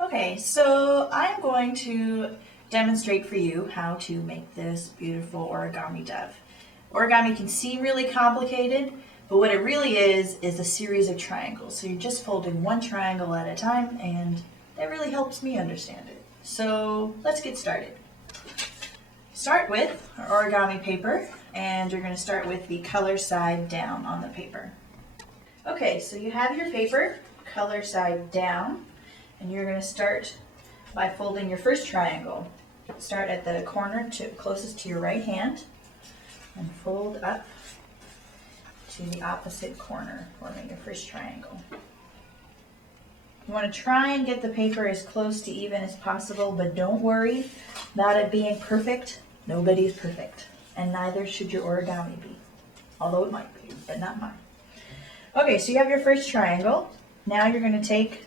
Okay, so I'm going to demonstrate for you how to make this beautiful origami dove. Origami can seem really complicated, but what it really is a series of triangles. So you're just folding one triangle at a time, and that really helps me understand it. So let's get started. Start with our origami paper, and you're going to start with the color side down on the paper. Okay, so you have your paper, color side down, and you're going to start by folding your first triangle. Start at the corner closest to your right hand and fold up to the opposite corner, forming your first triangle. You want to try and get the paper as close to even as possible, but don't worry about it being perfect. Nobody's perfect, and neither should your origami be, although it might be, but not mine. Okay, so you have your first triangle. Now you're going to take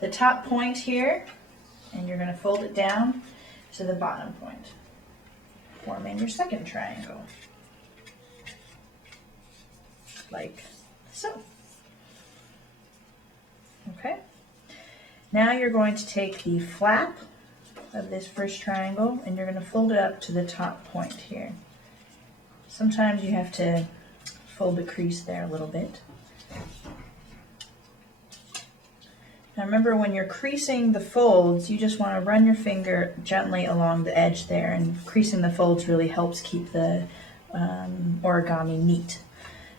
the top point here and you're going to fold it down to the bottom point, forming your second triangle, like so. Okay, now you're going to take the flap of this first triangle and you're going to fold it up to the top point here. Sometimes you have to fold the crease there a little bit. Now remember, when you're creasing the folds, you just want to run your finger gently along the edge there, and creasing the folds really helps keep the origami neat.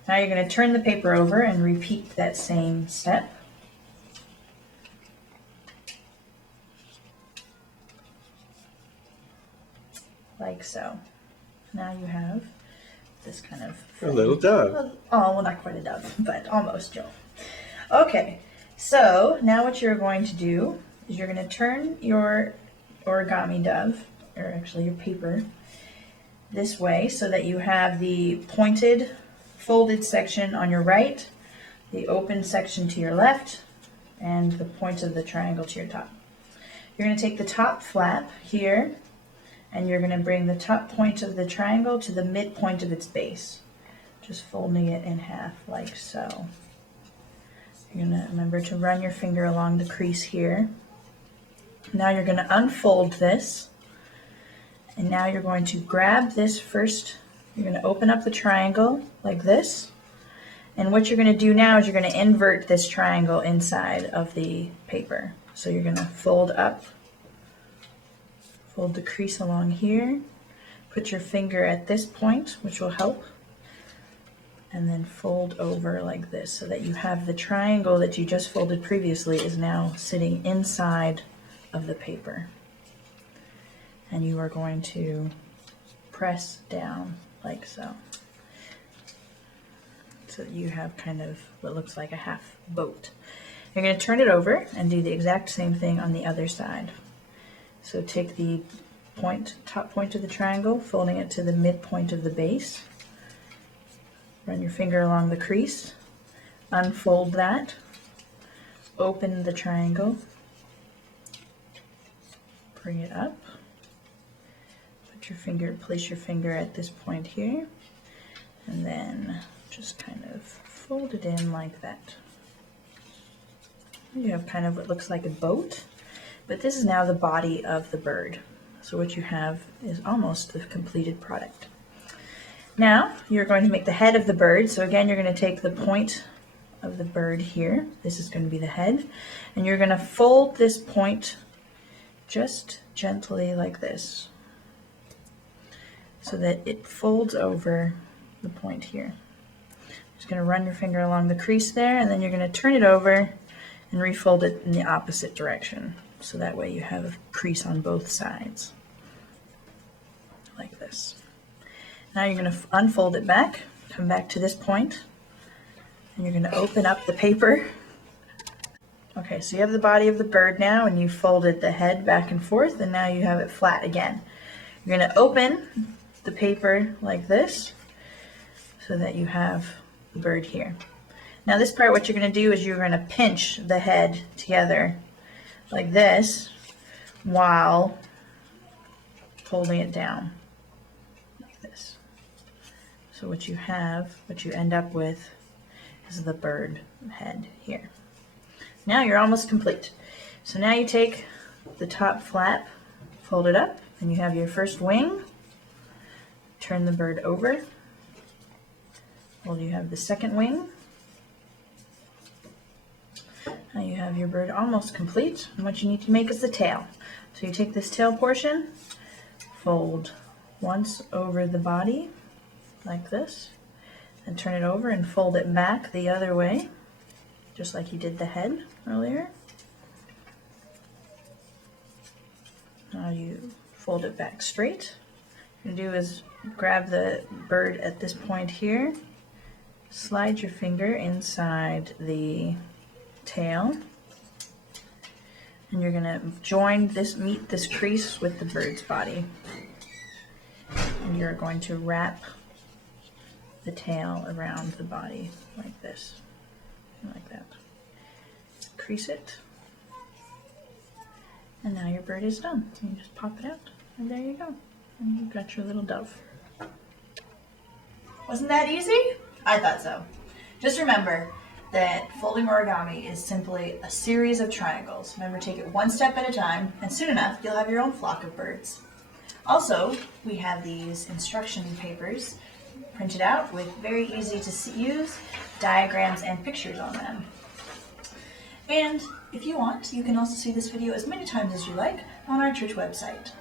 Now you're going to turn the paper over and repeat that same step. Like so. Now you have this kind of... A little dove. Oh, well, not quite a dove, but almost, Joe. Okay. So now what you're going to do is you're going to turn your origami dove, or actually your paper, this way so that you have the pointed folded section on your right, the open section to your left, and the point of the triangle to your top. You're going to take the top flap here and you're going to bring the top point of the triangle to the midpoint of its base, just folding it in half like so. You're going to remember to run your finger along the crease here. Now you're going to unfold this, and now you're going to grab this first. You're going to open up the triangle like this, and what you're going to do now is you're going to invert this triangle inside of the paper. So you're going to fold up, fold the crease along here, put your finger at this point, which will help, and then fold over like this so that you have the triangle that you just folded previously is now sitting inside of the paper. And you are going to press down like so. So that you have kind of what looks like a half boat. You're going to turn it over and do the exact same thing on the other side. So take the top point of the triangle, folding it to the midpoint of the base. Run your finger along the crease, unfold that, open the triangle, bring it up, place your finger at this point here, and then just kind of fold it in like that. You have kind of what looks like a boat, but this is now the body of the bird. So what you have is almost the completed product. Now you're going to make the head of the bird. So again, you're going to take the point of the bird here. This is going to be the head. And you're going to fold this point just gently like this so that it folds over the point here. Just going to run your finger along the crease there, and then you're going to turn it over and refold it in the opposite direction. So that way you have a crease on both sides, like this. Now you're going to unfold it back, come back to this point, and you're going to open up the paper. Okay, so you have the body of the bird now, and you folded the head back and forth, and now you have it flat again. You're going to open the paper like this, so that you have the bird here. Now this part, what you're going to do is you're going to pinch the head together like this while folding it down like this. So what you end up with is the bird head here. Now you're almost complete. So now you take the top flap, fold it up, and you have your first wing. Turn the bird over. Well, you have the second wing. Now you have your bird almost complete, and what you need to make is the tail. So you take this tail portion, fold once over the body, like this, and turn it over and fold it back the other way, just like you did the head earlier. Now you fold it back straight. What you're going to do is grab the bird at this point here, slide your finger inside the tail, and you're going to meet this crease with the bird's body. And you're going to wrap the tail around the body like this, like that. Crease it. And now your bird is done. So you just pop it out, and there you go. And you've got your little dove. Wasn't that easy? I thought so. Just remember that folding origami is simply a series of triangles. Remember, take it one step at a time, and soon enough you'll have your own flock of birds. Also, we have these instruction papers printed out with very easy to use diagrams and pictures on them. And if you want, you can also see this video as many times as you like on our church website.